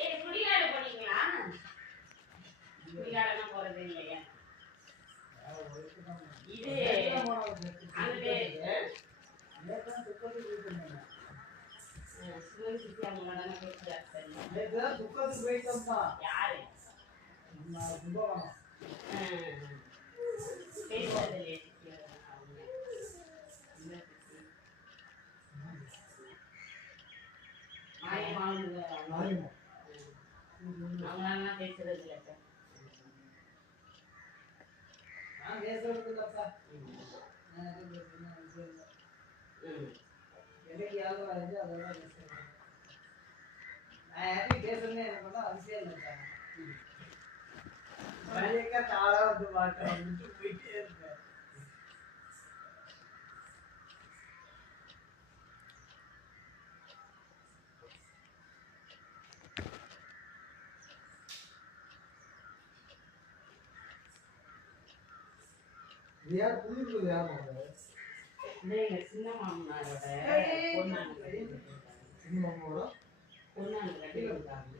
ஏய் குடிகார போனீங்களா? குடிகாரனா போறது இல்லையா? இது அங்கே சிவன் சித்தி அவங்களோட பேசுறாங்க. துக்கத்துக்கு போயிட்டோம்ப்பா. யாரு? கும்பகோணம். பேசுறது இல்லையா சித்தி அவங்க? அவங்களால பேசுறது இல்லை சார். நான் பேசுறது இல்லப்பா. எனக்கு யாரும் வருது அதெல்லாம் பேசுறேன். நான் யாரையும் பேசுறேன்னு எனக்கு ஒன்றும் அவசியம் இல்லைப்பா. வழியக்கா தாளா வந்து பார்க்க போயிட்டே இருக்கேன். யார் புரியுது யார் எங்க சின்ன மாமனாரோட பொண்ணாங்க கட்டிருக்காங்க.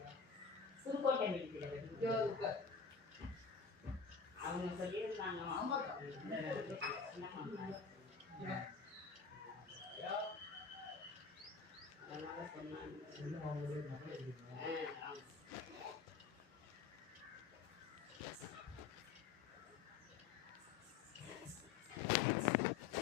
புதுக்கோட்டை வீட்டுல அவங்க சொல்லியிருந்தாங்க. சின்ன மாமனார் அதனால சொன்னாங்க.